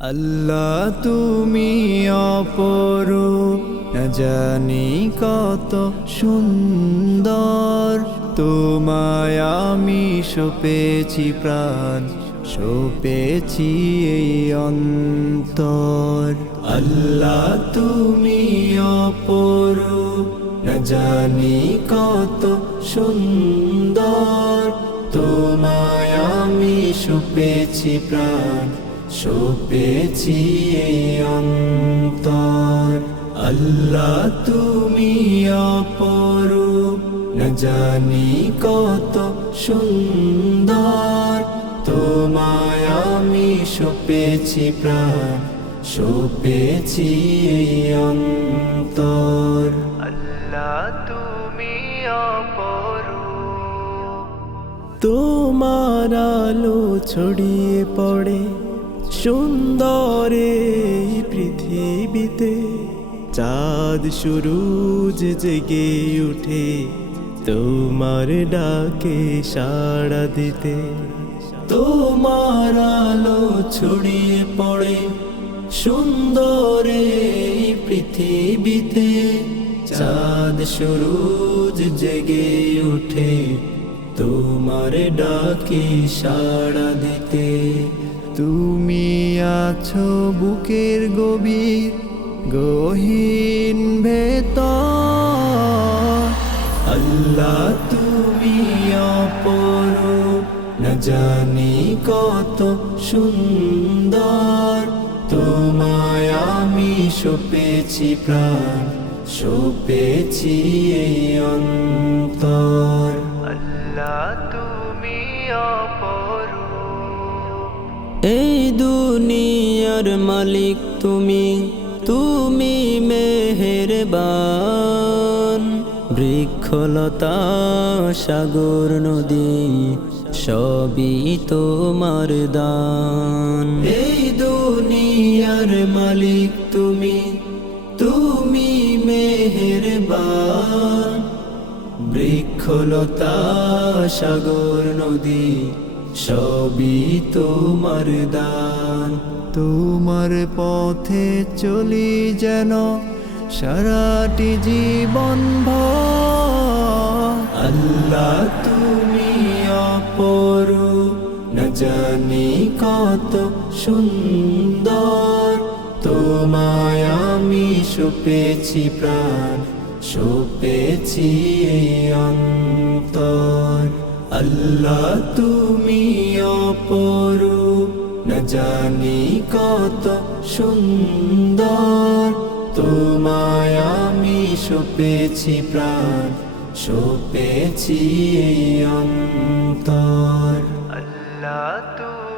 আল্লাহ তুমি অপরূপ, না জানি কত সুন্দর। তোমায় আমি সপেছি প্রাণ, সপেছি এই অন্তর। আল্লাহ তুমি অপরূপ, না জানি কত সুন্দর। তোমায় আমি সপেছি প্রাণ, সপেছি এই অন্তর। আল্লাহ তুমি অপরূপ, না জানি কত সুন্দর। তোমায় আমি সপেছি প্রাণ, সপেছি এই অন্তর। আল্লাহ তুমি অপরূপ। তোমার আলো ছড়িয়ে পড়ে সুন্দর এই পৃথিবীতে। চাঁদ সূরজ জেগে উঠে তোমার ডাকে সাড়া দিতে। তোমার আলো ছড়িয়ে পড়ে সুন্দর এই পৃথিবীতে। চাঁদ সূরজ জেগে উঠে তোমার ডাকে সাড়া দিতে। তুমি আছো বুকের গভীর গহীন ভেতর। আল্লাহ তুমি অপরূপ, না জানি কত সুন্দর। তোমায় আমি সপেছি প্রাণ, সপেছি এই অন্তর। আল্লাহ তুমি অপরূপ। এই দুনিয়ার মালিক তুমি, তুমি মেহেরবান। বৃক্ষলতা সাগর নদী সবই তোমার দান। এই দুনিয়ার মালিক তুমি, তুমি মেহেরবান। বৃক্ষলতা সাগর নদী সবই তোমার দান। তোমার পথে চলি যেন সারাটি জীবন ভর। আল্লাহ তুমি অপরূপ, না জানি কত সুন্দর। তোমায় আমি সপেছি প্রাণ, সপেছি এই অন্তর। আল্লাহ তুমি অপরূপ, না জানি কত সুন্দর। তোমায় আমি সপেছি প্রাণ, সপেছি এই অন্তর। আল্লাহ তুমি